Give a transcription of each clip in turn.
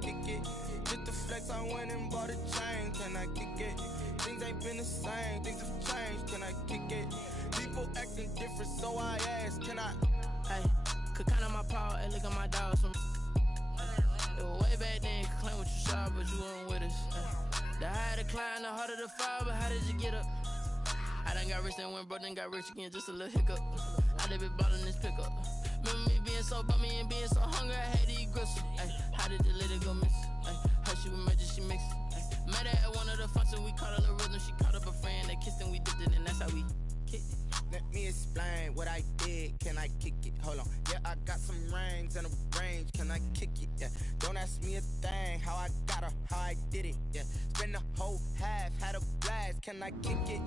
kick it? Just the flex, I went and bought a chain. Can I kick it? Things ain't been the same, things have changed. Can I kick it? People acting different, so I ask, can I? Hey, could count on my power, and look at my dogs. It was way back then, could claim what you saw, but you weren't with us. The higher the climb, the harder the fall, but how did you get up? I done got rich and went broke, then got rich again, just a little hiccup. I done been ballin' this pickup. Remember me being so bummy and being so hungry, I had to eat gristle. Ay, how did the lady go miss? Ay, how she was magic, she mixed. Met her at one of the functions, we caught a little rhythm. She caught up a friend, they kissed and we dipped it, and that's how we kicked it. Let me explain what I did. Can I kick it? Hold on. Yeah, I got some rings and a range. Can I kick it? Yeah. Don't ask me a thing. How I got her, how I did it. Yeah. Spend the whole half, had a blast. Can I kick it?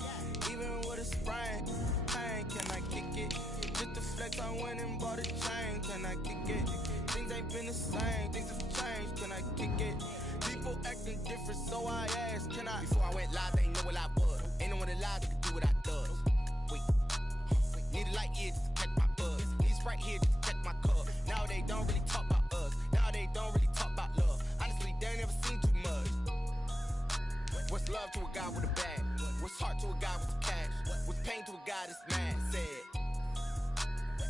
Even with a sprain. Pain, can I kick it? Just the flex, I went and bought a chain. Can I kick it? Things ain't been the same. Things have changed. Can I kick it? People acting different, so I asked, can I? Before I went live, they know what I was. Ain't no one alive that could do what I does. Wait. Need a light ear just to catch my buzz. Need Sprite here just to catch my cup. Now they don't really talk about us. Now they don't really talk about love. Honestly, they ain't never seen too much. What's love to a guy with a bag? What's heart to a guy with some cash? What's pain to a guy that's mad? Said.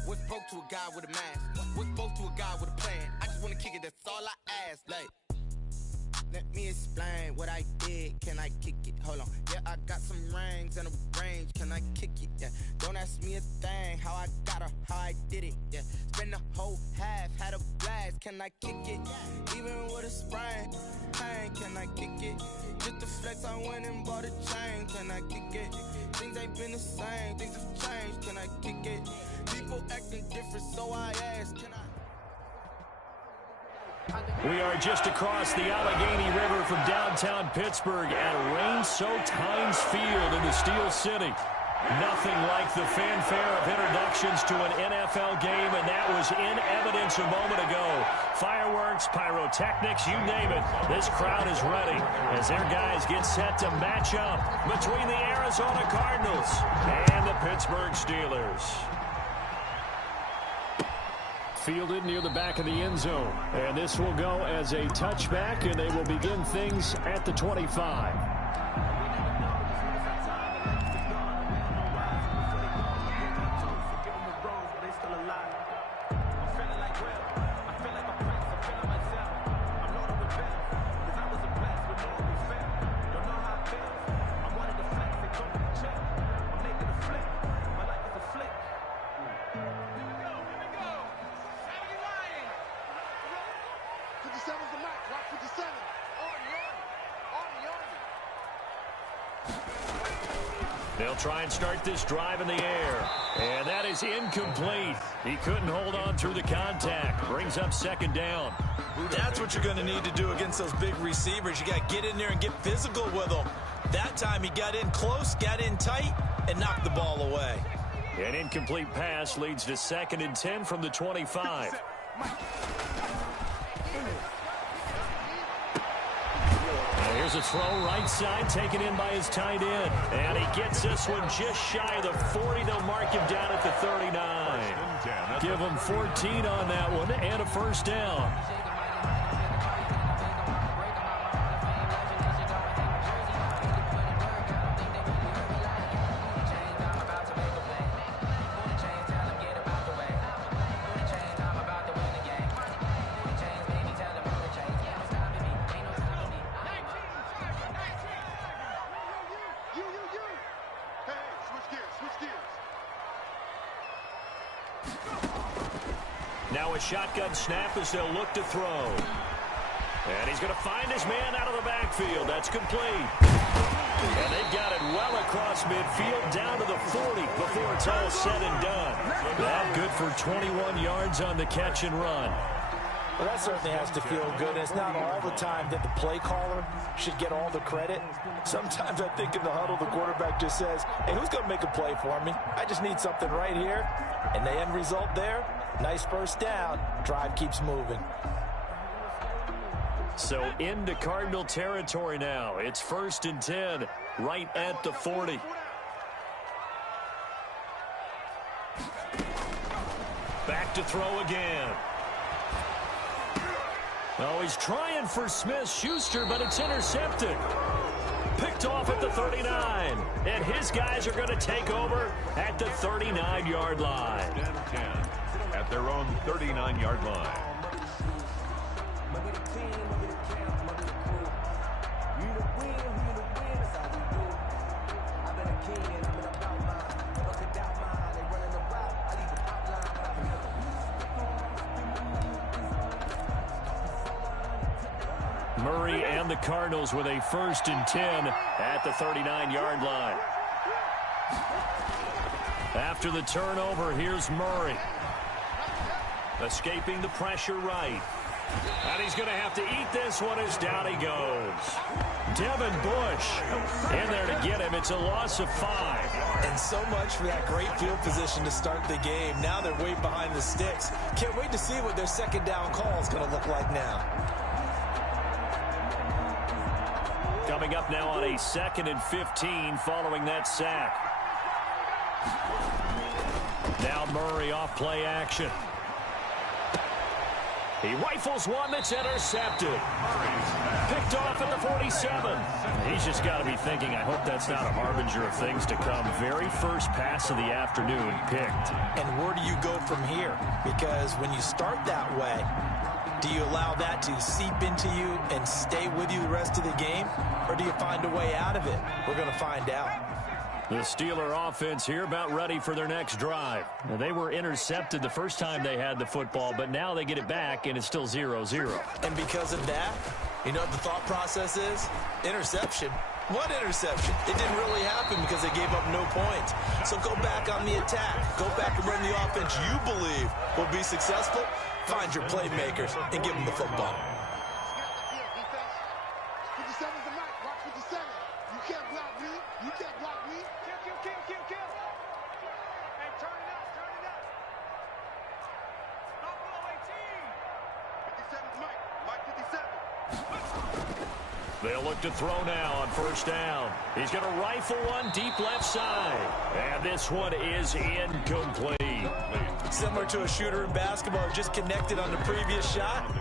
What's broke to a guy with a mask? What's both to a guy with a plan? I just wanna kick it, that's all I ask. Like, let me explain what I did. Can I kick it? Hold on. Yeah, I got some rings and a range. Can I kick it? Yeah. Don't ask me a thing. How I got her, how I did it. Yeah. Spend the whole half, had a blast. Can I kick it? Even with a sprain. Pain, can I kick it? Just the flex, I went and bought a chain. Can I kick it? Things ain't been the same. Things have changed. Can I kick it? People acting different, so I ask, can I? We are just across the Allegheny River from downtown Pittsburgh at rain-soaked Heinz Field in the Steel City. Nothing like the fanfare of introductions to an NFL game, and that was in evidence a moment ago. Fireworks, pyrotechnics, you name it. This crowd is ready as their guys get set to match up between the Arizona Cardinals and the Pittsburgh Steelers. Fielded near the back of the end zone. And this will go as a touchback, and they will begin things at the 25. They'll try and start this drive in the air. And that is incomplete. He couldn't hold on through the contact. Brings up second down. That's what you're going to need to do against those big receivers. You got to get in there and get physical with them. That time he got in close, got in tight, and knocked the ball away. An incomplete pass leads to 2nd and 10 from the 25. Here's a throw right side, taken in by his tight end. And he gets this one just shy of the 40. They'll mark him down at the 39. Give him 14 on that one and a first down. Now a shotgun snap as they'll look to throw. And he's going to find his man out of the backfield. That's complete. And they've got it well across midfield down to the 40 before it's all said and done. That good for 21 yards on the catch and run. Well, that certainly has to feel good. It's not all the time that the play caller should get all the credit. Sometimes I think in the huddle, the quarterback just says, hey, who's going to make a play for me? I just need something right here. And the end result there, nice first down. Drive keeps moving. So into Cardinal territory now. It's 1st and 10 right at the 40. Back to throw again. Oh, he's trying for Smith-Schuster, but it's intercepted. Picked off at the 39. And his guys are going to take over at the 39-yard line. 10-10 at their own 39-yard line. Murray and the Cardinals with a 1st and 10 at the 39-yard line. After the turnover, here's Murray. Escaping the pressure right. And he's going to have to eat this one as down he goes. Devin Bush in there to get him. It's a loss of 5. And so much for that great field position to start the game. Now they're way behind the sticks. Can't wait to see what their second down call is going to look like now. Coming up now on a 2nd and 15 following that sack. Now Murray off play action. He rifles one that's intercepted. Picked off at the 47. He's just got to be thinking, I hope that's not a harbinger of things to come. Very first pass of the afternoon picked. And where do you go from here? Because when you start that way, do you allow that to seep into you and stay with you the rest of the game? Or do you find a way out of it? We're going to find out. The Steeler offense here about ready for their next drive. Now, they were intercepted the first time they had the football, but now they get it back, and it's still 0-0. And because of that, you know what the thought process is? Interception. What interception? It didn't really happen because they gave up no points. So go back on the attack. Go back and run the offense you believe will be successful. Find your playmakers and give them the football. They'll look to throw now on 1st down. He's going to rifle one deep left side. And this one is incomplete. Similar to a shooter in basketball who just connected on the previous shot.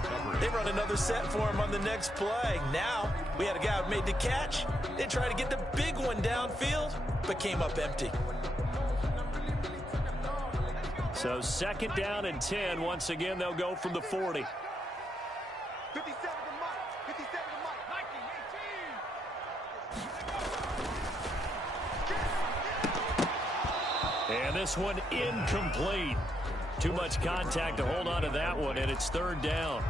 They run another set for him on the next play. Now, we had a guy who made the catch. They tried to get the big one downfield, but came up empty. So 2nd down and 10. Once again, they'll go from the 40. 57 to Mike. 57 to Mike. And this one incomplete. Too much contact to hold on to that one, and it's 3rd down.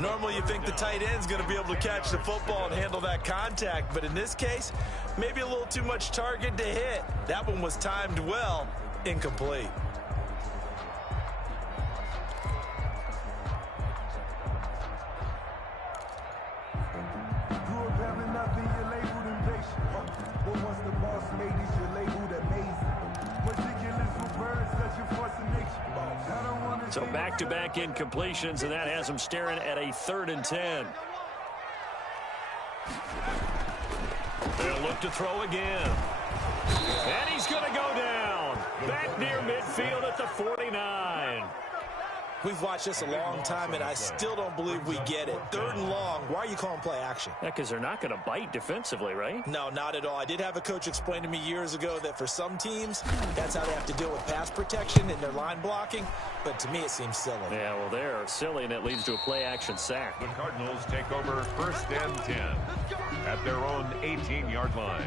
Normally you think the tight end's going to be able to catch the football and handle that contact, but in this case, maybe a little too much target to hit. That one was timed well, incomplete. So back-to-back incompletions, and that has them staring at a 3rd and 10. They'll look to throw again. And he's going to go down. Back near midfield at the 49. We've watched this a long time, and I still don't believe we get it. 3rd and long. Why are you calling play action? Yeah, because they're not going to bite defensively, right? No, not at all. I did have a coach explain to me years ago that for some teams, that's how they have to deal with pass protection and their line blocking. But to me, it seems silly. Yeah, well, they're silly, and it leads to a play-action sack. The Cardinals take over 1st and 10 at their own 18-yard line.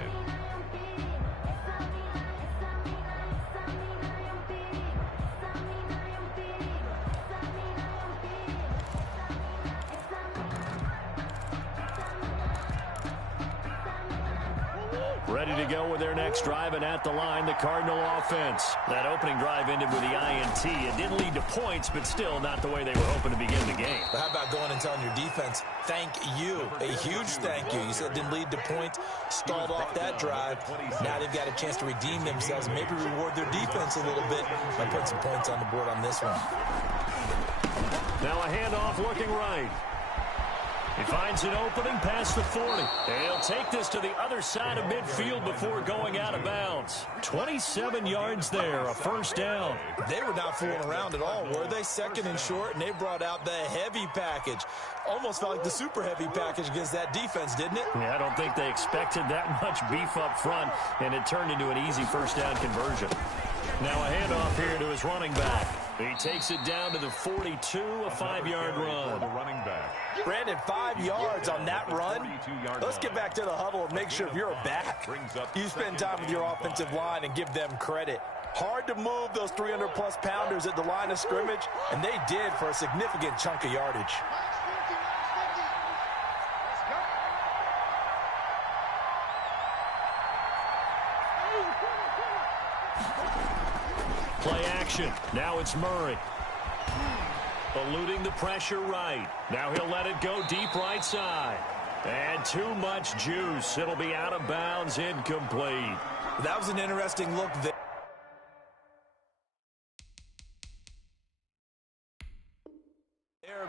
Ready to go with their next drive, and at the line, the Cardinal offense. That opening drive ended with the INT. It didn't lead to points, but still not the way they were hoping to begin the game. But how about going and telling your defense, thank you, a huge thank you. You said it didn't lead to points, stalled off that drive. Now they've got a chance to redeem themselves, maybe reward their defense a little bit by putting some points on the board on this one. Now a handoff looking right. He finds an opening past the 40. He'll take this to the other side of midfield before going out of bounds. 27 yards there, a first down. They were not fooling around at all, were they? Second and short, and they brought out the heavy package. Almost felt like the super heavy package against that defense, didn't it? Yeah, I don't think they expected that much beef up front, and it turned into an easy first down conversion. Now a handoff here to his running back. He takes it down to the 42, a 5-yard run. The running back. Brandon, 5 yards on that run. Let's get back to the huddle and make sure if you're a back, you spend time with your offensive line and give them credit. Hard to move those 300-plus pounders at the line of scrimmage, and they did for a significant chunk of yardage. Play action. Now it's Murray. Eluding the pressure right. Now he'll let it go deep right side. And too much juice. It'll be out of bounds, incomplete. That was an interesting look there.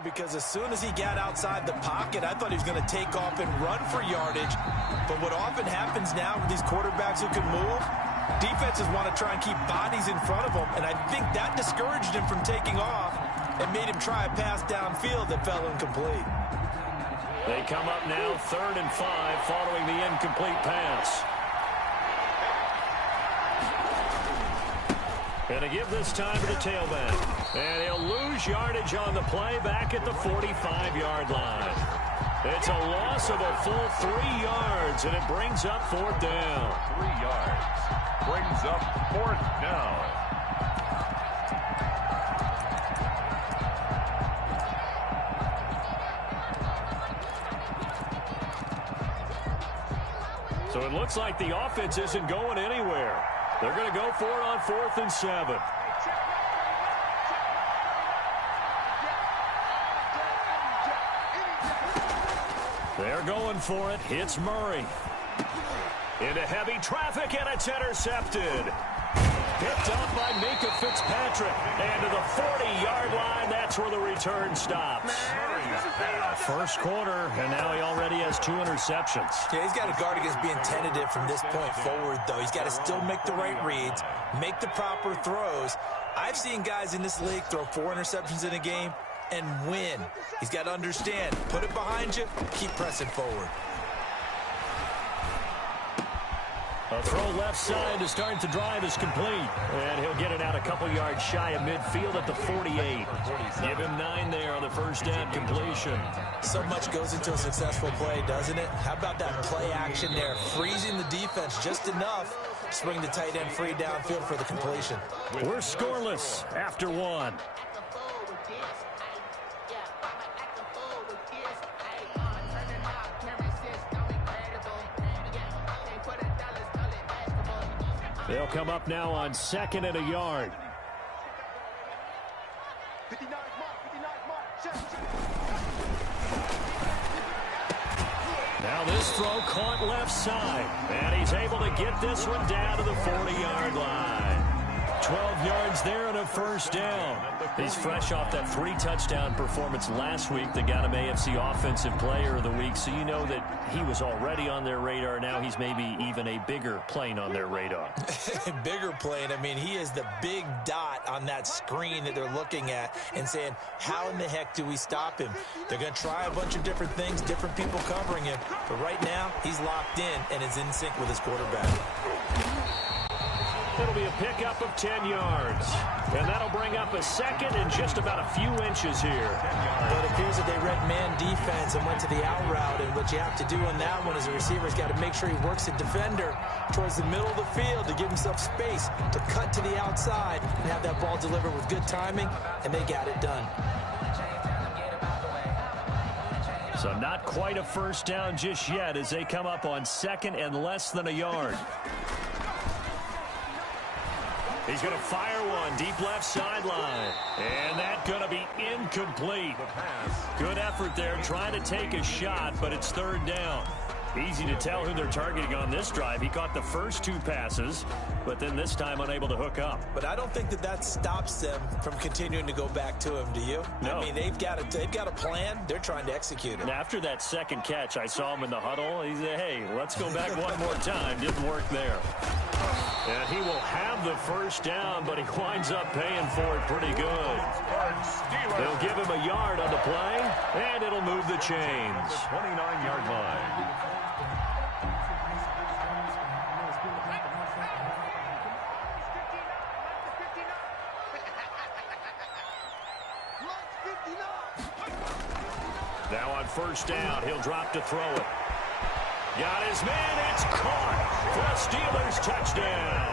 Because as soon as he got outside the pocket, I thought he was going to take off and run for yardage. But what often happens now with these quarterbacks who can move, defenses want to try and keep bodies in front of them, and I think that discouraged him from taking off and made him try a pass downfield that fell incomplete. They come up now 3rd and 5 following the incomplete pass. And to give this time to the tailback. And he'll lose yardage on the play back at the 45-yard line. It's a loss of a full 3 yards, and it brings up 4th down. 3 yards. Brings up 4th down. So it looks like the offense isn't going anywhere. They're going to go for it on 4th and 7. They're going for it. It's Murray. Into heavy traffic, and it's intercepted. Picked up by Minka Fitzpatrick. And to the 40-yard line, that's where the return stops. First quarter, and now he already has 2 interceptions. Yeah, he's got to guard against being tentative from this point forward, though. He's got to still make the right reads, make the proper throws. I've seen guys in this league throw 4 interceptions in a game and win. He's got to understand, put it behind you, keep pressing forward. A throw left side to start the drive is complete. And he'll get it out a couple yards shy of midfield at the 48. Give him 9 there on the first down completion. So much goes into a successful play, doesn't it? How about that play action there? Freezing the defense just enough to swing the tight end free downfield for the completion. We're scoreless after 1. They'll come up now on 2nd and a yard. Now this throw caught left side. And he's able to get this one down to the 40-yard line. 12 yards there and a first down. He's fresh off that 3-touchdown performance last week that got him AFC Offensive Player of the Week, so you know that he was already on their radar. Now he's maybe even a bigger plane on their radar. Bigger plane. I mean, he is the big dot on that screen that they're looking at and saying, how in the heck do we stop him? They're going to try a bunch of different things, different people covering him, but right now he's locked in and is in sync with his quarterback. It'll be a pickup of 10 yards. And that'll bring up a 2nd and just about a few inches here. But it appears that they read man defense and went to the out route. And what you have to do on that one as a receiver's got to make sure he works the defender towards the middle of the field to give himself space to cut to the outside and have that ball delivered with good timing. And they got it done. So not quite a first down just yet as they come up on 2nd and less than a yard. He's going to fire one deep left sideline. And that's going to be incomplete. Good effort there trying to take a shot, but it's 3rd down. Easy to tell who they're targeting on this drive. He caught the first 2 passes, but then this time unable to hook up. But I don't think that stops them from continuing to go back to him, do you? No. I mean, they've got a plan. They're trying to execute it. And after that second catch, I saw him in the huddle. He said, hey, let's go back one more time. Didn't work there. And he will have the first down, but he winds up paying for it pretty good. They'll give him a yard on the play, and it'll move the chains. 29-yard line. Now on first down, he'll drop to throw it. Got his man, it's caught for a Steelers touchdown.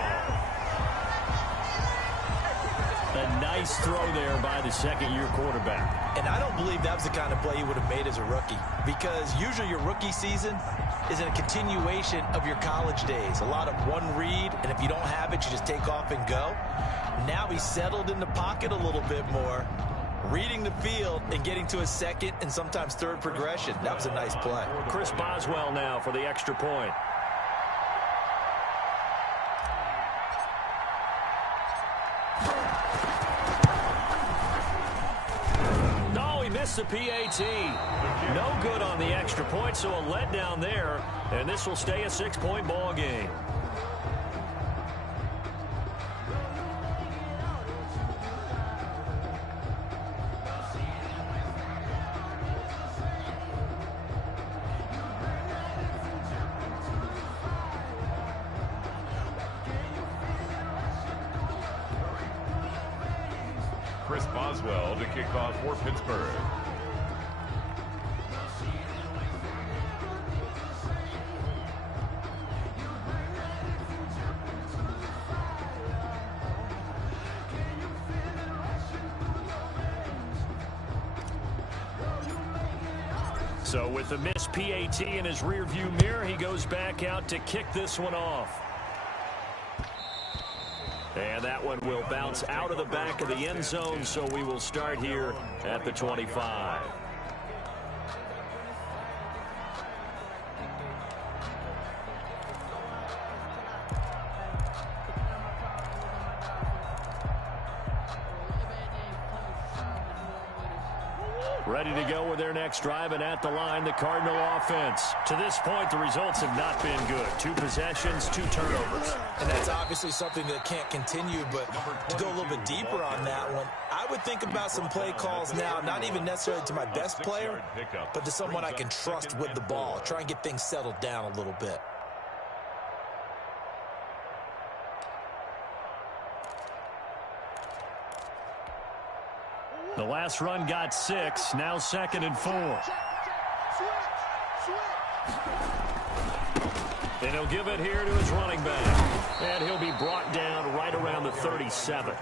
A nice throw there by the second-year quarterback. And I don't believe that was the kind of play he would have made as a rookie, because usually your rookie season is a continuation of your college days. A lot of one read, and if you don't have it, you just take off and go. Now he's settled in the pocket a little bit more, reading the field and getting to a second and sometimes third progression. That was a nice play. Chris Boswell now for the extra point. No, he missed the PAT. No good on the extra point, so a letdown there, and this will stay a 6-point ball game. Chris Boswell to kick off for Pittsburgh. So with the missed PAT in his rearview mirror, he goes back out to kick this one off. And that one will bounce out of the back of the end zone, so we will start here at the 25. Ready to go with their next drive, and at the line, the Cardinal offense. To this point, the results have not been good. 2 possessions, 2 turnovers. And that's obviously something that can't continue, but to go a little bit deeper on that one, I would think about some play calls now, not even necessarily to my best player, but to someone I can trust with the ball. Try and get things settled down a little bit. The last run got 6, now 2nd and 4. And he'll give it here to his running back. And he'll be brought down right around the 37.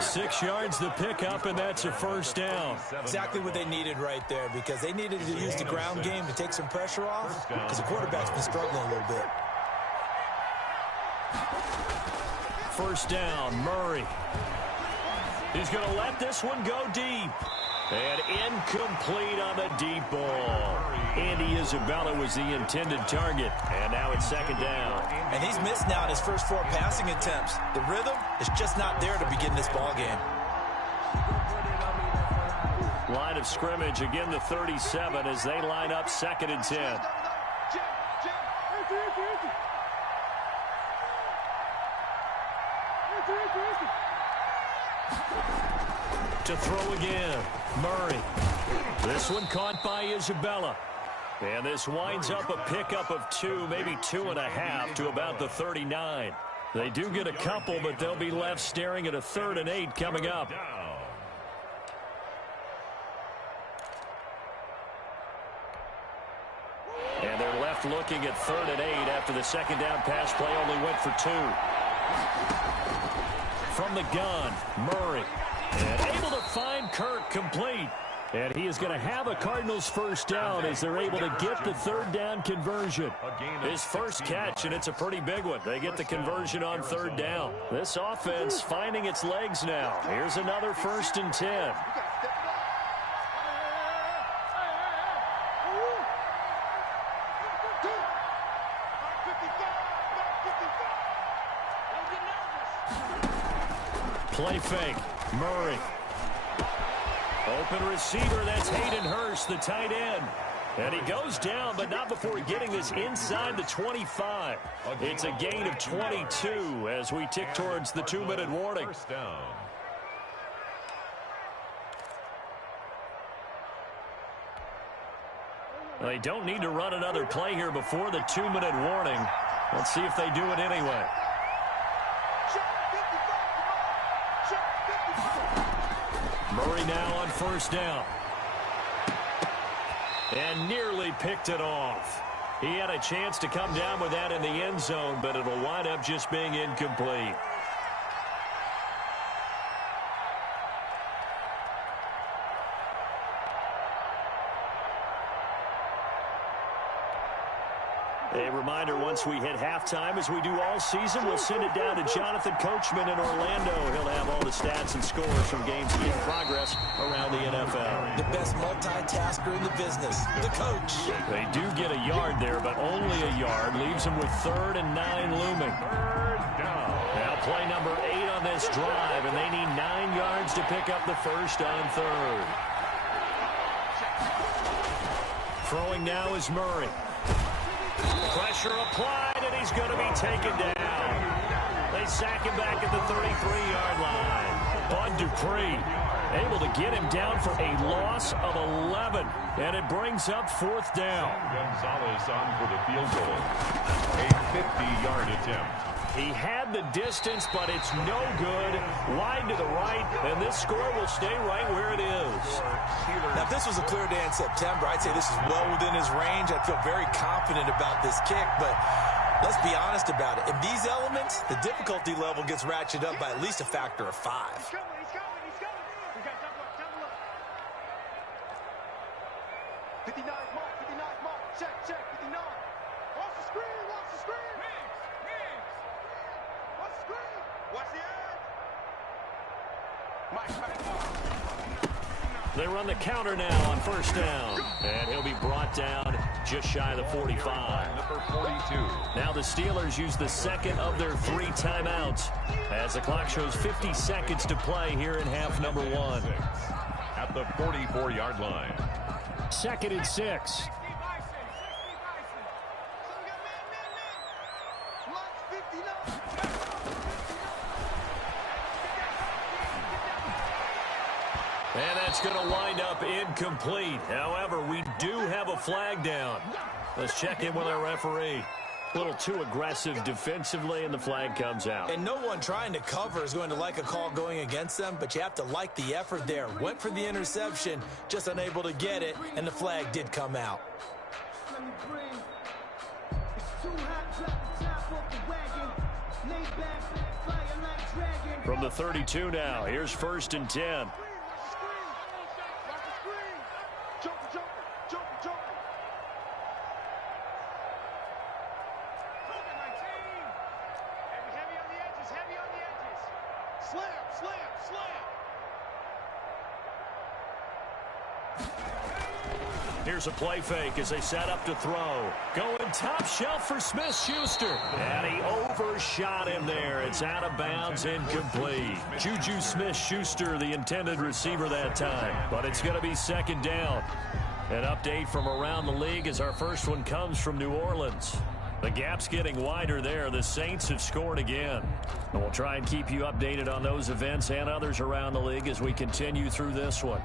6 yards the pickup, and that's a first down. Exactly what they needed right there, because they needed to use the ground game to take some pressure off, because the quarterback's been struggling a little bit. First down, Murray. He's going to let this one go deep. And incomplete on the deep ball. Andy Isabella was the intended target. And now it's 2nd down. And he's missed now in his first 4 passing attempts. The rhythm is just not there to begin this ball game. Line of scrimmage, again the 37 as they line up 2nd and 10. To throw again, Murray. This one caught by Isabella. And this winds up a pickup of 2, maybe 2.5 to about the 39. They do get a couple, but they'll be left staring at a 3rd and 8 coming up. And they're left looking at 3rd and 8 after the 2nd down pass play only went for 2. From the gun, Murray. And able to find Kirk complete. And he is going to have a Cardinals first down as they're able to get the 3rd down conversion. His first catch, and it's a pretty big one. They get the conversion on 3rd down. This offense finding its legs now. Here's another 1st and 10. Play fake. Murray. Open receiver. That's Hayden Hurst, the tight end. And he goes down, but not before getting this inside the 25. It's a gain of 22 as we tick towards the 2-minute warning. First down. They don't need to run another play here before the 2-minute warning. Let's see if they do it anyway. Murray now on first down. And nearly picked it off. He had a chance to come down with that in the end zone, but it'll wind up just being incomplete. A reminder, once we hit halftime, as we do all season, we'll send it down to Jonathan Coachman in Orlando. He'll have all the stats and scores from games in progress around the NFL. The best multitasker in the business, the coach. They do get a yard there, but only a yard. Leaves them with 3rd and 9 looming. Third down. Now play number 8 on this drive, and they need 9 yards to pick up the first on 3rd. Throwing now is Murray. Pressure applied, and he's going to be taken down. They sack him back at the 33-yard line. Bud Dupree able to get him down for a loss of 11, and it brings up 4th down. Gonzalez on for the field goal. A 50-yard attempt. He had the distance, but it's no good. Wide to the right, and this score will stay right where it is. Now, if this was a clear day in September, I'd say this is well within his range. I'd feel very confident about this kick, but let's be honest about it. In these elements, the difficulty level gets ratcheted up by at least a factor of 5. He's coming. We got double up. 59 mark. Check, 59. Watch the screen. Watch the screen. Watch the edge. They run the counter now on first down, and he'll be brought down just shy of the 45. Number 42. Now the Steelers use the second of their 3 timeouts as the clock shows 50 seconds to play here in half number 1. At the 44-yard line. 2nd and 6. And that's going to wind up incomplete. However, we do have a flag down. Let's check in with our referee. A little too aggressive defensively, and the flag comes out. And no one trying to cover is going to like a call going against them, but you have to like the effort there. Went for the interception, just unable to get it, and the flag did come out. From the 32 now, here's 1st and 10. Here's a play fake as they set up to throw. Going top shelf for Smith-Schuster. And he overshot him there. It's out of bounds, incomplete. Juju Smith-Schuster, the intended receiver that time. But it's going to be 2nd down. An update from around the league as our first one comes from New Orleans. The gap's getting wider there. The Saints have scored again. And we'll try and keep you updated on those events and others around the league as we continue through this one.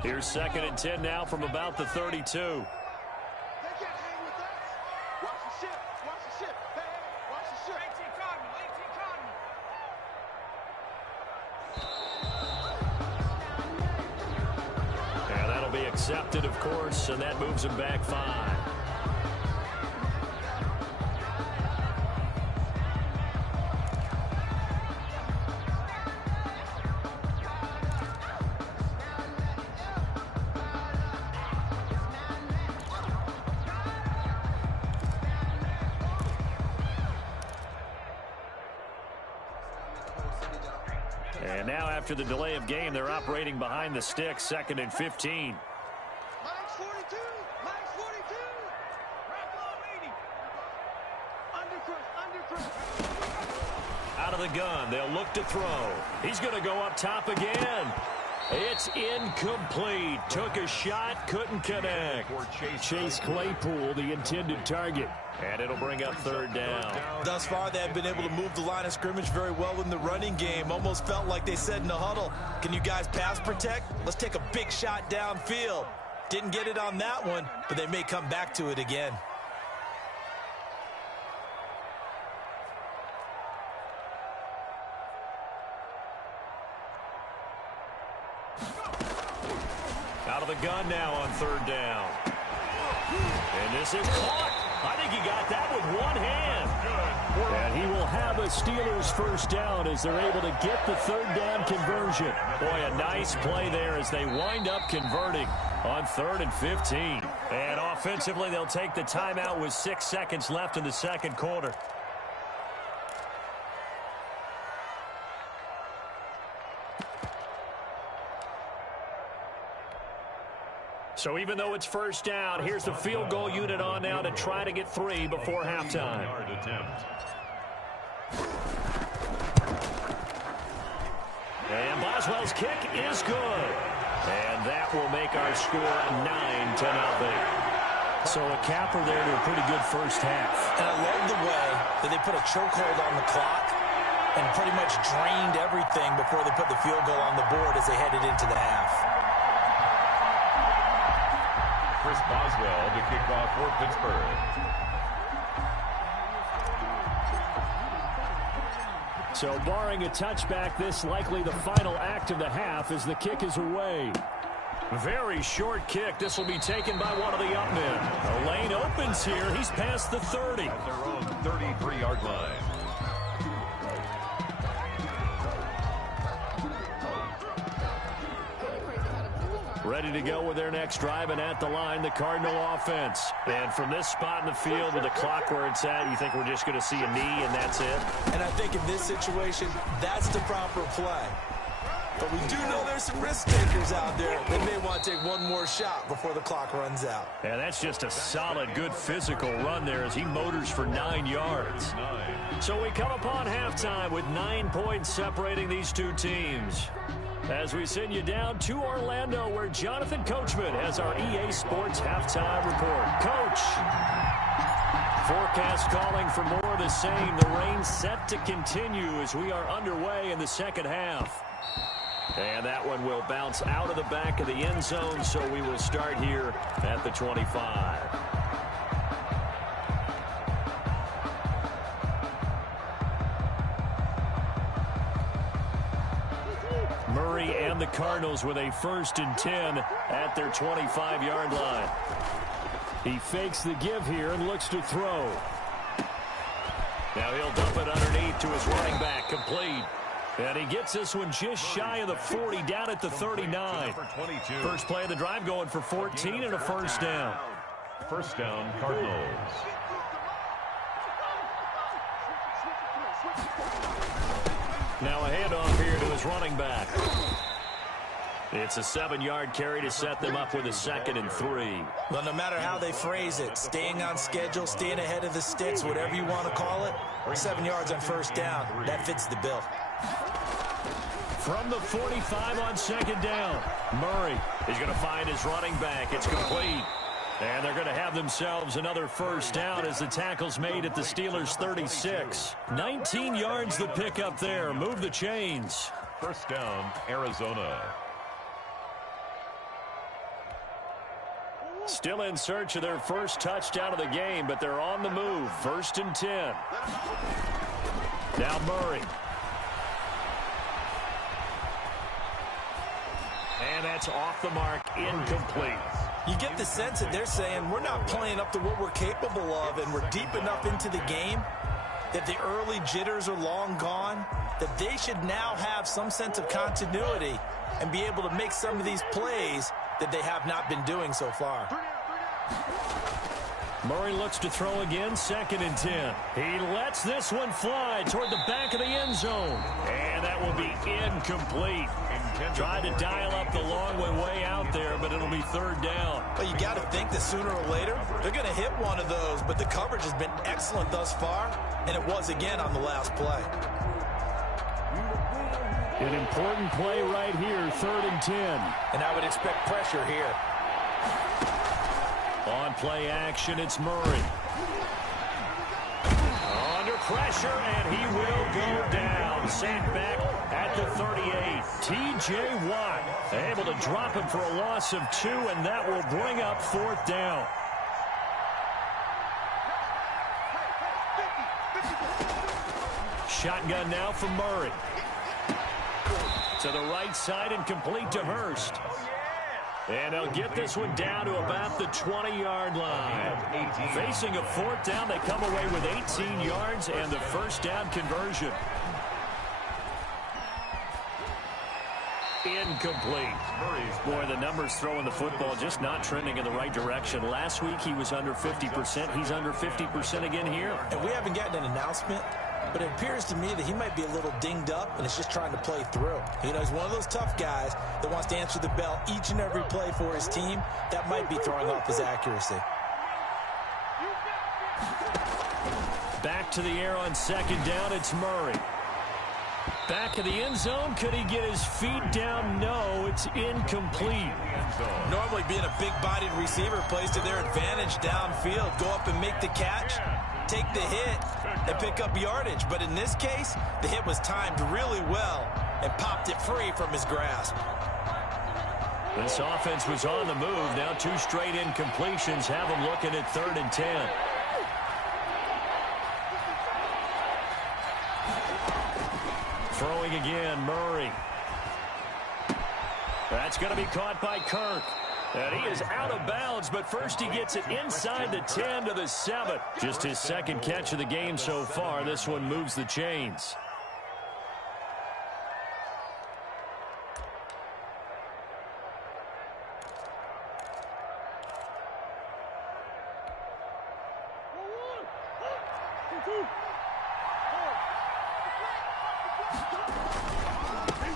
Here's 2nd and 10 now from about the 32. And that'll be accepted, of course, and that moves him back 5. And now after the delay of game, they're operating behind the sticks, 2nd and 15. Mike's 42. Mike's 42. Out of the gun, they'll look to throw. He's going to go up top again. It's incomplete. Took a shot, couldn't connect. Chase Claypool, the intended target. And it'll bring up 3rd down. Thus far, they have been able to move the line of scrimmage very well in the running game. Almost felt like they said in the huddle, can you guys pass protect? Let's take a big shot downfield. Didn't get it on that one, but they may come back to it again. Out of the gun now on 3rd down. And this is caught. I think he got that with one hand. And he will have a Steelers 1st down as they're able to get the 3rd down conversion. Boy, a nice play there as they wind up converting on 3rd and 15. And offensively, they'll take the timeout with 6 seconds left in the 2nd quarter. So even though it's 1st down, here's the field goal unit on now to try to get 3 before halftime. And Boswell's kick is good. And that will make our score 9-0. So a capper there to a pretty good 1st half. And I love the way that they put a chokehold on the clock and pretty much drained everything before they put the field goal on the board as they headed into the half. Chris Boswell to kick off for Pittsburgh. So barring a touchback, this likely the final act of the half as the kick is away. Very short kick. This will be taken by one of the up men. The lane opens here. He's past the 30. At their own 33-yard line. Ready to go with their next drive, and at the line, the Cardinal offense. And from this spot in the field with the clock where it's at, you think we're just going to see a knee and that's it? And I think in this situation, that's the proper play. But we do know there's some risk takers out there that may want to take one more shot before the clock runs out. And that's just a solid, good physical run there as he motors for 9 yards. So we come upon halftime with 9 points separating these two teams. As we send you down to Orlando, where Jonathan Coachman has our EA Sports halftime report. Coach, forecast calling for more of the same. The rain set to continue as we are underway in the 2nd half. And that one will bounce out of the back of the end zone, so we will start here at the 25. Murray and the Cardinals with a 1st and 10 at their 25-yard line. He fakes the give here and looks to throw. Now he'll dump it underneath to his running back, complete. And he gets this one just shy of the 40, down at the 39. First play of the drive going for 14 and a 1st down. 1st down, Cardinals. Now a handoff here to his running back. It's a 7-yard carry to set them up with a 2nd and 3. Well, no matter how they phrase it, staying on schedule, staying ahead of the sticks, whatever you want to call it, 7 yards on 1st down, that fits the bill. From the 45 on 2nd down, Murray is going to find his running back. It's complete. And they're going to have themselves another 1st down as the tackle's made at the Steelers' 36. 19 yards the pickup there. Move the chains. 1st down, Arizona. Still in search of their 1st touchdown of the game, but they're on the move. 1st and 10. Now Murray. And that's off the mark, incomplete. You get the sense that they're saying we're not playing up to what we're capable of, and we're deep enough into the game that the early jitters are long gone, that they should now have some sense of continuity and be able to make some of these plays that they have not been doing so far. Murray looks to throw again, 2nd and 10. He lets this one fly toward the back of the end zone. And that will be Incomplete. Tried to dial up the long way out there, but it'll be third down. Well, you got to think that sooner or later, they're going to hit one of those, but the coverage has been excellent thus far, and it was again on the last play. An important play right here, 3rd and 10. And I would expect pressure here. On play action, it's Murray. Under pressure, and he will go down. Sacked back at the 38. T.J. Watt able to drop him for a loss of 2, and that will bring up 4th down. Shotgun now from Murray. To the right side and complete to Hurst. And they'll get this one down to about the 20-yard line. Facing a 4th down, they come away with 18 yards and the first down conversion. Incomplete. Boy, the numbers throwing the football just not trending in the right direction. Last week he was under 50%. He's under 50% again here. And we haven't gotten an announcement, but it appears to me that he might be a little dinged up and is just trying to play through. You know, he's one of those tough guys that wants to answer the bell each and every play for his team. That might be throwing off his accuracy. Back to the air on 2nd down, it's Murray. Back of the end zone, could he get his feet down? No, it's incomplete. Normally being a big-bodied receiver plays to their advantage downfield. Go up and make the catch, take the hit, and pick up yardage. But in this case, the hit was timed really well and popped it free from his grasp. This offense was on the move. Now 2 straight incompletions have them looking at 3rd and 10. Throwing again, Murray. That's going to be caught by Kirk. And he is out of bounds, but first he gets it inside the 10 to the 7. Just his 2nd catch of the game so far. This one moves the chains.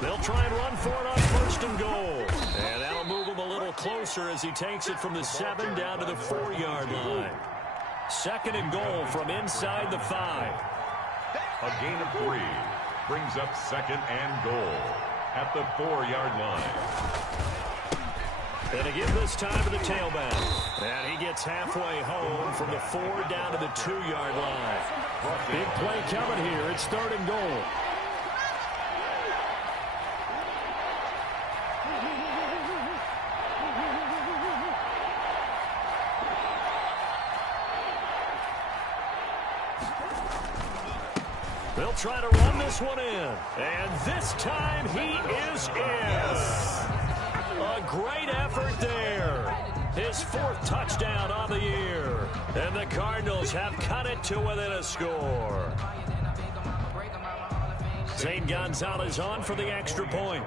They'll try and run for it on 1st and goal. And that'll move him a little closer as he takes it from the 7 down to the 4-yard line. 2nd and goal from inside the 5. A gain of 3 brings up 2nd and goal at the 4-yard line. And again this time to the tailback. And he gets halfway home from the 4 down to the 2-yard line. Big play coming here. It's 3rd and goal. They'll try to run this one in. And this time he is in. A great effort there. His 4th touchdown on the year. And the Cardinals have cut it to within a score. Zane Gonzalez on for the extra point.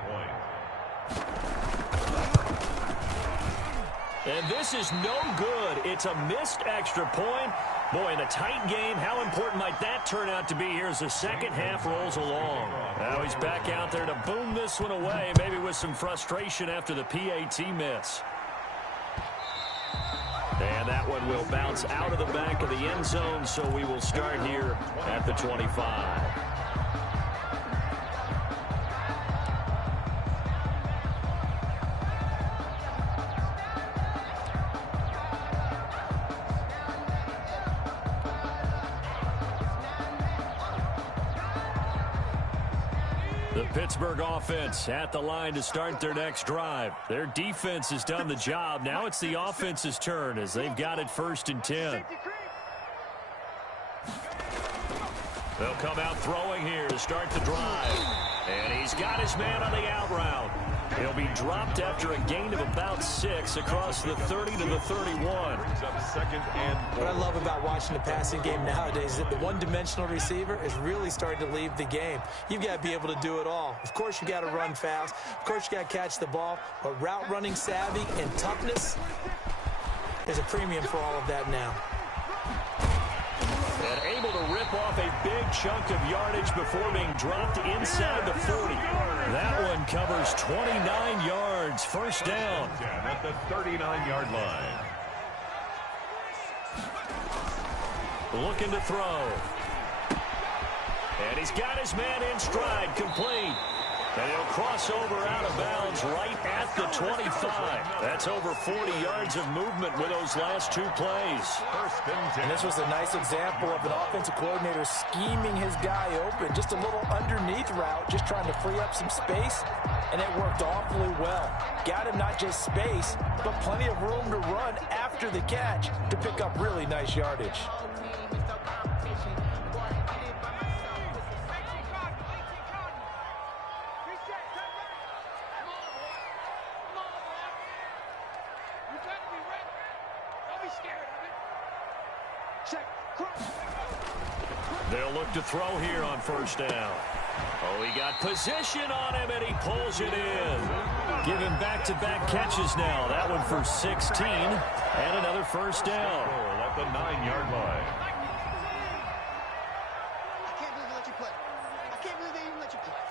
And this is no good. It's a missed extra point. Boy, in a tight game, how important might that turn out to be here as the second half rolls along? Now he's back out there to boom this one away, maybe with some frustration after the PAT miss. And that one will bounce out of the back of the end zone, so we will start here at the 25. The Pittsburgh offense at the line to start their next drive. Their defense has done the job. Now it's the offense's turn as they've got it 1st and 10. They'll come out throwing here to start the drive. And he's got his man on the out route. He'll be dropped after a gain of about 6 across the 30 to the 31. What I love about watching the passing game nowadays is that the one-dimensional receiver is really starting to leave the game. You've got to be able to do it all. Of course, you got to run fast. Of course, you got to catch the ball. But route running savvy and toughness, there's a premium for all of that now. And able to rip off a big chunk of yardage before being dropped inside the 40. and covers 29 yards. First down. At the 39-yard line. Looking to throw. And he's got his man in stride, complete. And he'll cross over out of bounds right at the 25. That's over 40 yards of movement with those last two plays. And this was a nice example of an offensive coordinator scheming his guy open. Just a little underneath route, just trying to free up some space, and it worked awfully well. Got him not just space, but plenty of room to run after the catch to pick up really nice yardage. They'll look to throw here on first down. Oh, he got position on him, and he pulls it in. Give him back-to-back catches now. That one for 16, and another first down. At the 9-yard line. I can't believe they let you play. I can't believe they even let you play.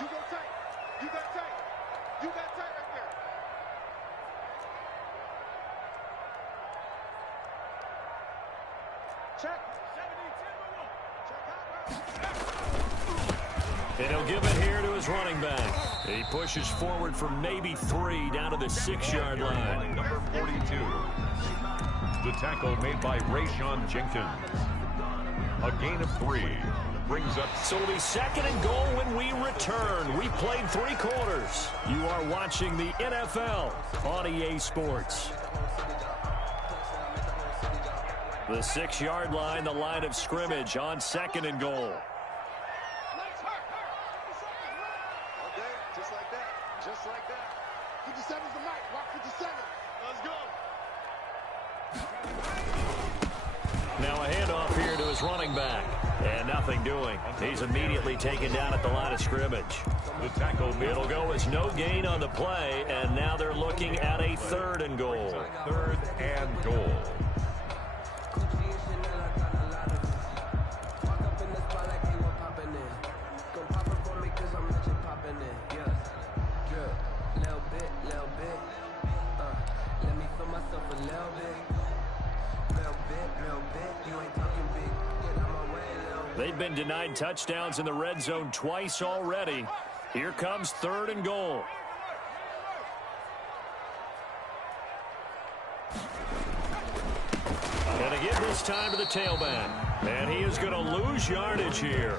You go tight. You got tight. You got tight right there. Check. And he'll give it here to his running back. He pushes forward for maybe 3 down to the 6-yard line. Number 42. The tackle made by Rayshon Jenkins. A gain of 3. Brings up. So it'll be 2nd and goal when we return. We played 3 quarters. You are watching the NFL on EA Sports. The 6-yard line, the line of scrimmage on 2nd and goal. Just like that. Just like that. 57's the mic. Rock 57. Let's go. Now a handoff here to his running back. And nothing doing. He's immediately taken down at the line of scrimmage. The tackle. It'll go as no gain on the play, and now they're looking at a 3rd and goal. 3rd and goal. They've been denied touchdowns in the red zone twice already. Here comes 3rd and goal. And again this time to the tailback. And he is going to lose yardage here.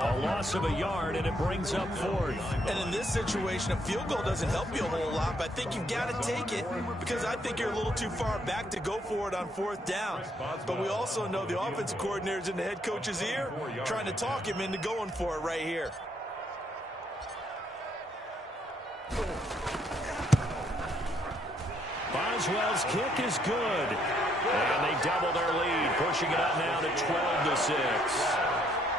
A loss of a yard, and it brings up 4th. And in this situation, a field goal doesn't help you a whole lot, but I think you've got to take it because I think you're a little too far back to go for it on 4th down. But we also know the offensive coordinator's in the head coach's ear, trying to talk him into going for it right here. Boswell's kick is good. And they double their lead, pushing it up now to 12-6.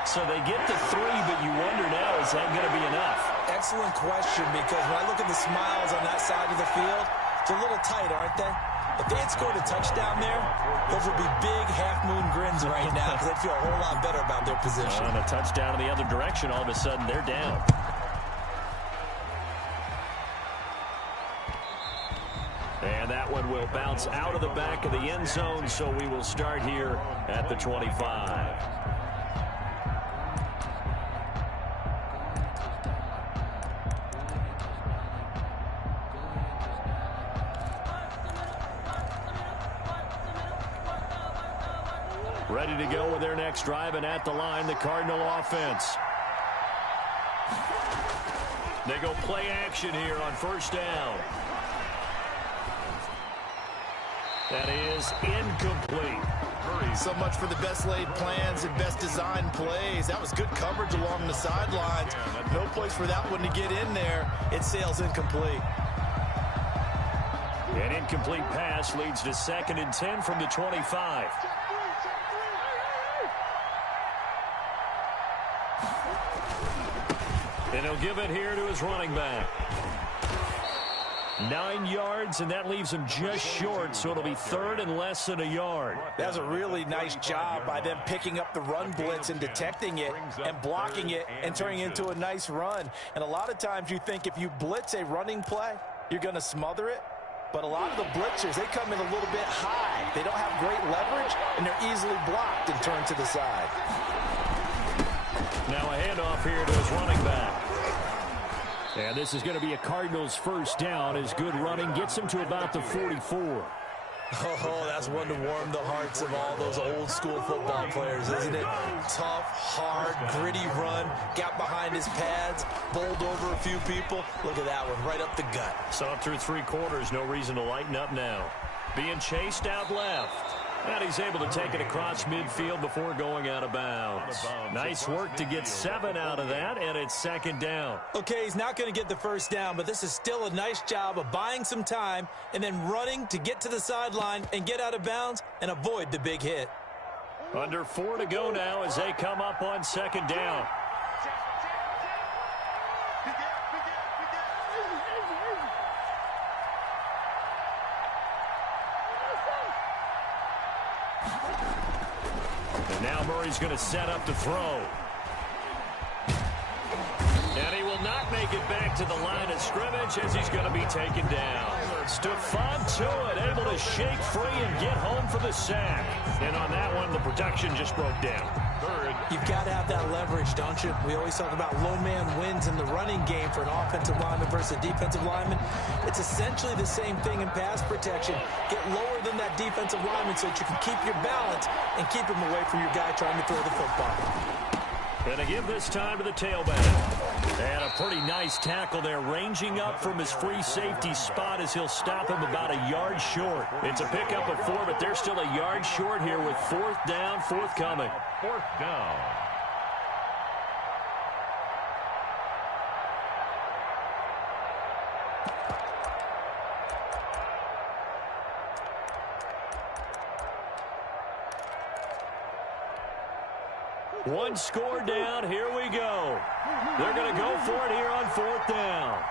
So they get to 3, but you wonder now, is that going to be enough? Excellent question, because when I look at the smiles on that side of the field, it's a little tight, aren't they? If they had scored a touchdown there, those would be big half-moon grins right now because they'd feel a whole lot better about their position. And a touchdown in the other direction, all of a sudden they're down. And that one will bounce out of the back of the end zone, so we will start here at the 25. Ready to go with their next drive, and at the line, the Cardinal offense. They go play action here on first down. That is incomplete. So much for the best laid plans and best designed plays. That was good coverage along the sidelines. No place for that one to get in there. It sails incomplete. An incomplete pass leads to 2nd and 10 from the 25. And he'll give it here to his running back. 9 yards, and that leaves him just short, so it'll be third and less than a yard. That's a really nice job by them picking up the run blitz and detecting it and blocking it and turning it into a nice run. And a lot of times you think if you blitz a running play, you're going to smother it. But a lot of the blitzers, they come in a little bit high. They don't have great leverage, and they're easily blocked and turned to the side. Now a handoff here to his running back. And this is going to be a Cardinals first down as good running gets him to about the 44. Oh, that's one to warm the hearts of all those old school football players, isn't it? Tough, hard, gritty run, got behind his pads, bowled over a few people. Look at that one, right up the gut. So through 3 quarters, no reason to lighten up now. Being chased out left. And he's able to take it across midfield before going out of bounds. Nice work to get 7 out of that, and it's second down. Okay, he's not going to get the first down, but this is still a nice job of buying some time and then running to get to the sideline and get out of bounds and avoid the big hit. Under 4 to go now as they come up on second down. And now Murray's going to set up to throw. And he will not make it back to the line of scrimmage as he's going to be taken down. Stephon Tuitt able to shake free and get home for the sack. And on that one, the protection just broke down. You've got to have that leverage, don't you? We always talk about low man wins in the running game for an offensive lineman versus a defensive lineman. It's essentially the same thing in pass protection. Get lower than that defensive lineman so that you can keep your balance and keep him away from your guy trying to throw the football. And to give this time to the tailback. And a pretty nice tackle there, ranging up from his free safety spot as he'll stop him about a yard short. It's a pickup of 4, but they're still a yard short here with 4th down forthcoming. 4th down. One score down. Here we go. They're going to go for it here on 4th down.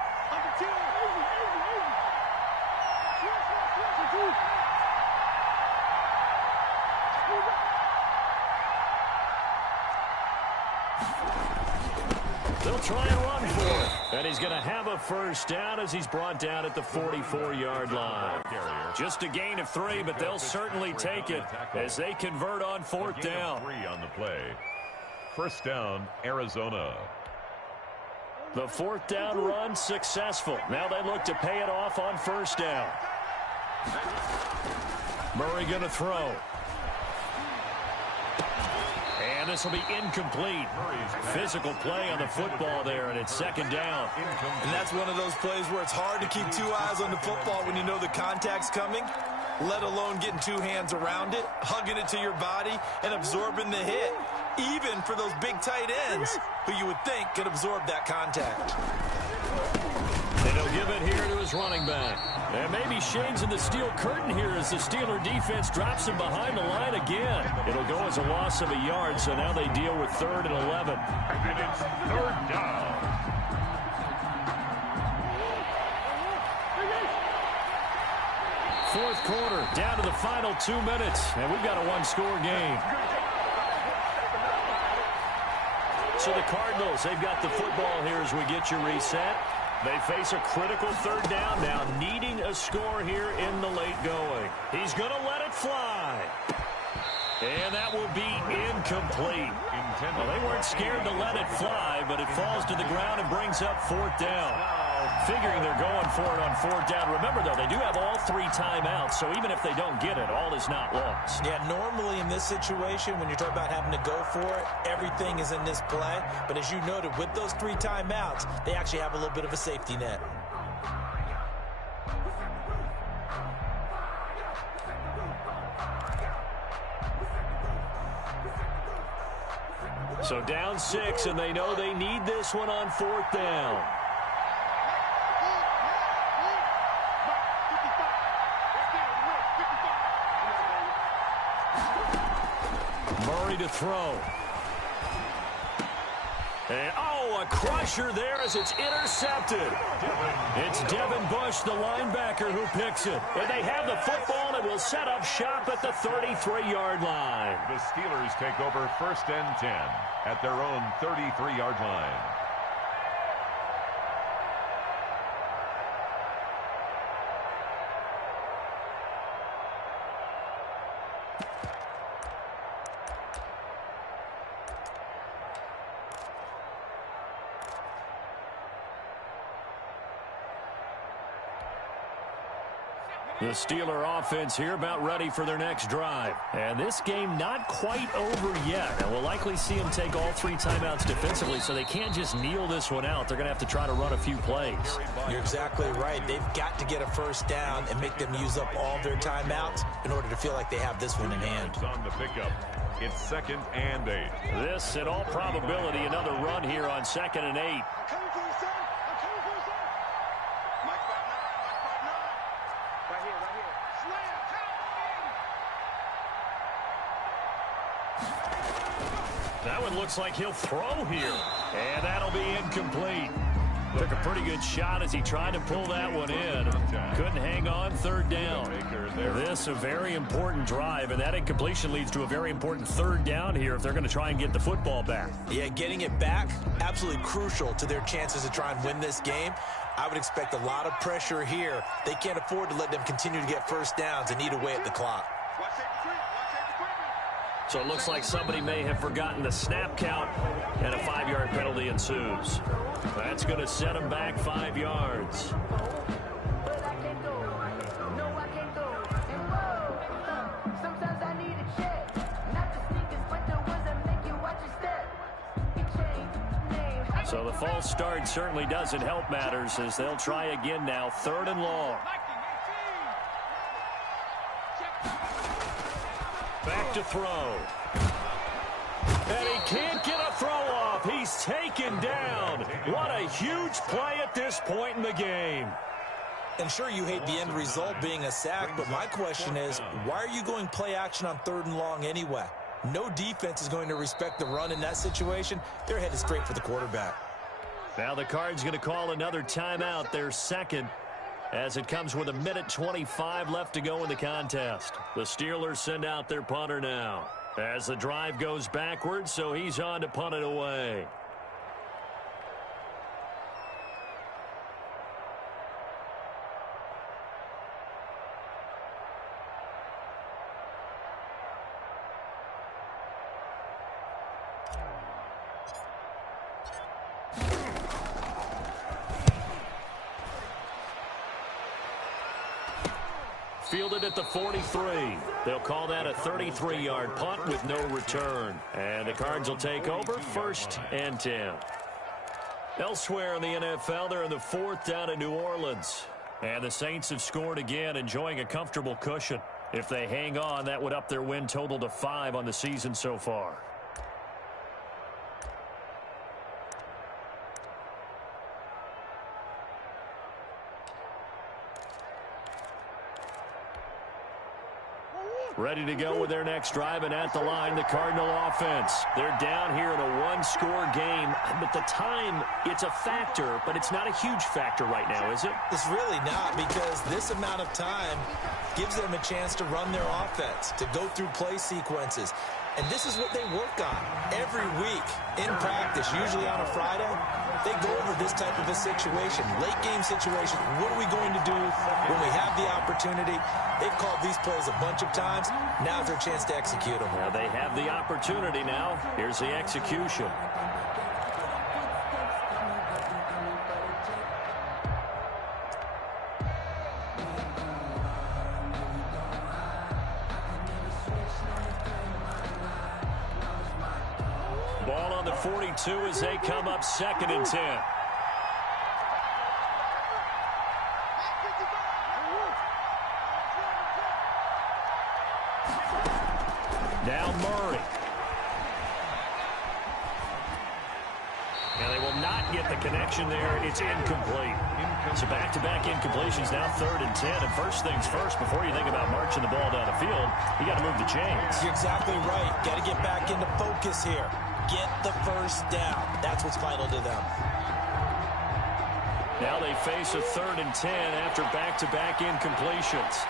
They'll try and run for it. And he's going to have a first down as he's brought down at the 44-yard line. Just a gain of 3, but they'll certainly take it as they convert on 4th down. 3 on the play. First down, Arizona. The 4th down run successful. Now they look to pay it off on first down. Murray going to throw. And this will be incomplete. Physical play on the football there, and it's second down. And that's one of those plays where it's hard to keep 2 eyes on the football when you know the contact's coming, let alone getting 2 hands around it, hugging it to your body, and absorbing the hit, even for those big tight ends who you would think could absorb that contact. And he'll give it here to his running back. And maybe shades in the steel curtain here as the Steeler defense drops him behind the line again. It'll go as a loss of a yard, so now they deal with 3rd and 11. And it's 3rd down. Fourth quarter, down to the final 2 minutes, and we've got a 1-score game. So the Cardinals, they've got the football here as we get you reset. They face a critical 3rd down now, needing a score here in the late going. He's going to let it fly. And that will be incomplete. Well, they weren't scared to let it fly, but it falls to the ground and brings up 4th down. Figuring they're going for it on 4th down. Remember, though, they do have all 3 timeouts, so even if they don't get it, all is not lost. Yeah, normally in this situation, when you're talking about having to go for it, everything is in this play. But as you noted, with those 3 timeouts, they actually have a little bit of a safety net. So down 6, and they know they need this one on 4th down. Murray to throw. And, a crusher there as it's intercepted. It's Devin Bush, the linebacker, who picks it. And they have the football and will set up shop at the 33-yard line. The Steelers take over 1st and 10 at their own 33-yard line. The Steeler offense here about ready for their next drive. And this game not quite over yet. And we'll likely see them take all 3 timeouts defensively, so they can't just kneel this one out. They're going to have to try to run a few plays. You're exactly right. They've got to get a first down and make them use up all their timeouts in order to feel like they have this one in hand. On the pickup, it's 2nd and 8. This, in all probability, another run here on 2nd and 8. That one looks like he'll throw here. And that'll be incomplete. Took a pretty good shot as he tried to pull that one in. Couldn't hang on, 3rd down. This a very important drive, and that incompletion leads to a very important 3rd down here if they're going to try and get the football back. Yeah, getting it back, absolutely crucial to their chances to try and win this game. I would expect a lot of pressure here. They can't afford to let them continue to get first downs and eat away at the clock. So it looks like somebody may have forgotten the snap count, and a 5-yard penalty ensues. That's going to set them back 5 yards. So the false start certainly doesn't help matters as they'll try again now, 3rd and long. Back to throw. And he can't get a throw off. He's taken down. What a huge play at this point in the game. And sure, you hate the end result being a sack, but my question is, why are you going play action on 3rd and long anyway? No defense is going to respect the run in that situation. They're headed straight for the quarterback. Now the Cards going to call another timeout, their 2nd, as it comes with 1:25 left to go in the contest. The Steelers send out their punter now as the drive goes backwards, so he's on to punt it away. Fielded at the 43. They'll call that a 33-yard punt with no return. And the Cards will take over 1st and 10. Elsewhere in the NFL, they're in the 4th down in New Orleans. And the Saints have scored again, enjoying a comfortable cushion. If they hang on, that would up their win total to 5 on the season so far. Ready to go with their next drive, and at the line, the Cardinal offense. They're down here in a 1-score game, but the time, it's a factor, but it's not a huge factor right now, is it? It's really not, because this amount of time gives them a chance to run their offense, to go through play sequences. And this is what they work on every week in practice, usually on a Friday. They go over this type of a situation, late game situation. What are we going to do when we have the opportunity? They've called these plays a bunch of times. Now's their chance to execute them. Now they have the opportunity now. Here's the execution. Ball on the 42 as they come up 2nd and 10. Now Murray. And they will not get the connection there. It's incomplete. So back-to-back incompletions, now 3rd and 10. And first things first, before you think about marching the ball down the field, you got to move the chains. You're exactly right. Got to get back into focus here. get the first down. That's what's vital to them. Now they face a 3rd and 10 after back-to-back incompletions.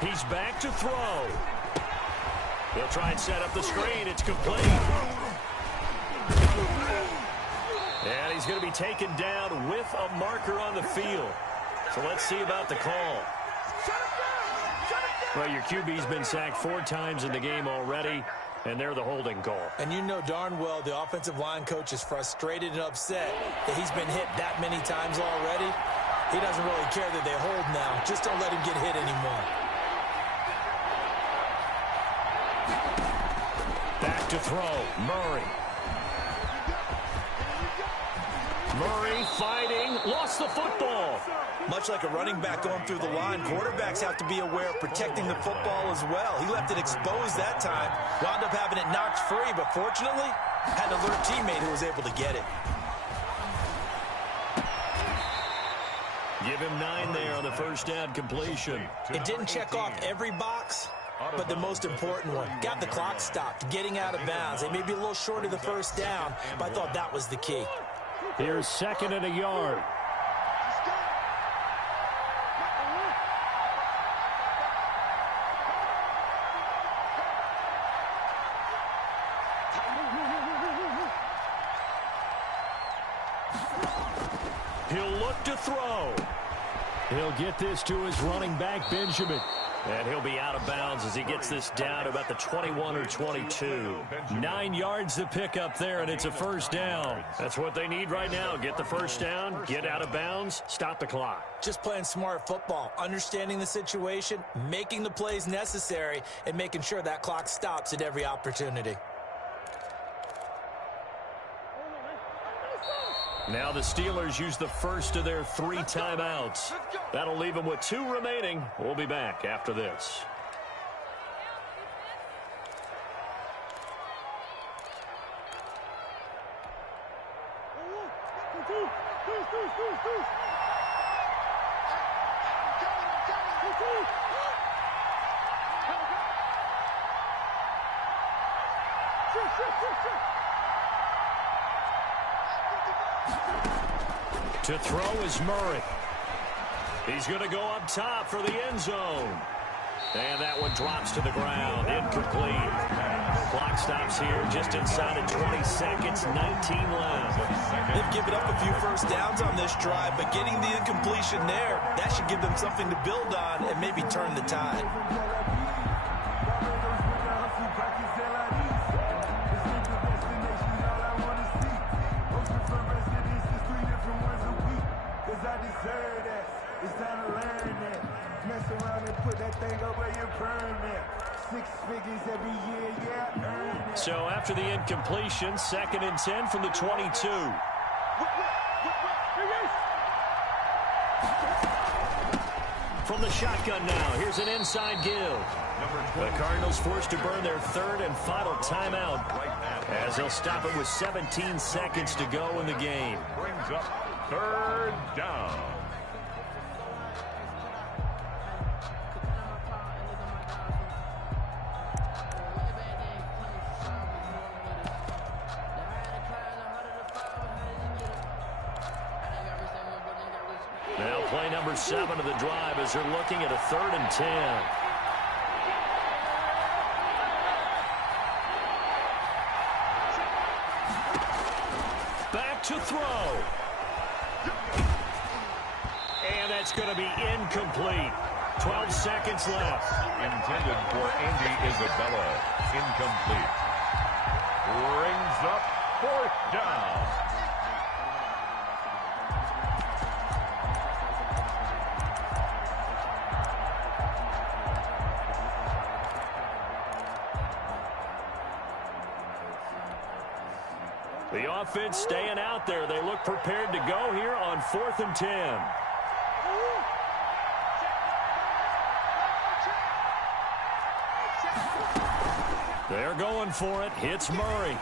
He's back to throw. He'll try and set up the screen. It's complete. And he's going to be taken down with a marker on the field. So let's see about the call. Well, your QB's been sacked 4 times in the game already, and they're the holding call. And you know darn well the offensive line coach is frustrated and upset that he's been hit that many times already. He doesn't really care that they hold now. Just don't let him get hit anymore. Back to throw, Murray. Murray fighting, lost the football. Much like a running back going through the line, quarterbacks have to be aware of protecting the football as well. He left it exposed that time, wound up having it knocked free, but fortunately, had an alert teammate who was able to get it. Give him 9 there on the first down completion. It didn't check off every box, but the most important one. Got the clock stopped, getting out of bounds. They may be a little short of the first down, but I thought that was the key. Here's 2nd and a yard. He'll look to throw. He'll get this to his running back, Benjamin. And he'll be out of bounds as he gets this down to about the 21 or 22. 9 yards to pick up there, and it's a first down. That's what they need right now. Get the first down, get out of bounds, stop the clock. Just playing smart football, understanding the situation, making the plays necessary, and making sure that clock stops at every opportunity. Now the Steelers use the first of their 3 timeouts. That'll leave them with 2 remaining. We'll be back after this. To throw is Murray. He's going to go up top for the end zone. And that one drops to the ground. Incomplete. Clock stops here just inside of 20 seconds. 19 left. They've given up a few first downs on this drive, but getting the incompletion there, that should give them something to build on and maybe turn the tide. So after the incompletion, 2nd and 10 from the 22. From the shotgun now, here's an inside give. The Cardinals forced to burn their 3rd and final timeout as they'll stop it with 17 seconds to go in the game. Brings up 3rd down. Now play number 7 of the drive as they're looking at a 3rd and 10. Back to throw. And that's going to be incomplete. 12 seconds left. Intended for Andy Isabella. Incomplete. Brings up 4th down. The offense staying out there. They look prepared to go here on 4th and 10. They're going for it. Hits Murray.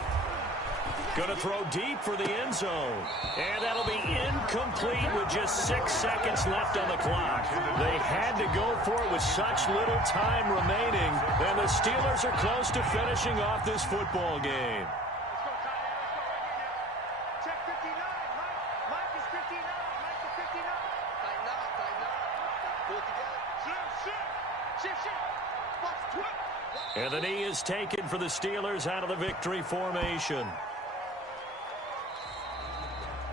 Going to throw deep for the end zone. And that'll be incomplete with just 6 seconds left on the clock. They had to go for it with such little time remaining. And the Steelers are close to finishing off this football game. And the knee is taken for the Steelers out of the victory formation.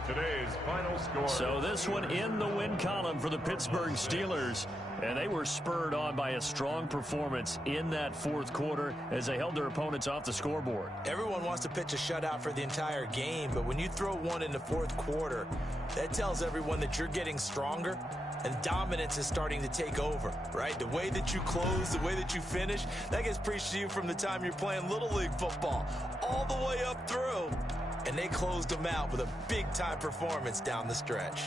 Today's final score. So this one in the win column for the Pittsburgh Steelers. And they were spurred on by a strong performance in that fourth quarter as they held their opponents off the scoreboard. Everyone wants to pitch a shutout for the entire game, but when you throw one in the fourth quarter, that tells everyone that you're getting stronger and dominance is starting to take over, right? The way that you close, the way that you finish, that gets preached to you from the time you're playing Little League football all the way up through. And they closed them out with a big-time performance down the stretch.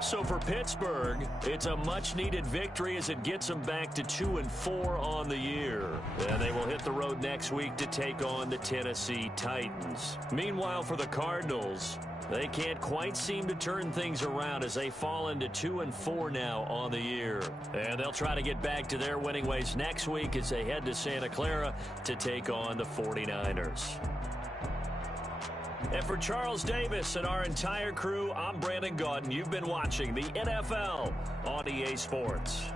So for Pittsburgh, it's a much-needed victory as it gets them back to 2-4 on the year. And they will hit the road next week to take on the Tennessee Titans. Meanwhile, for the Cardinals, they can't quite seem to turn things around as they fall into 2-4 now on the year. And they'll try to get back to their winning ways next week as they head to Santa Clara to take on the 49ers. And for Charles Davis and our entire crew, I'm Brandon Gaudin. You've been watching the NFL on EA Sports.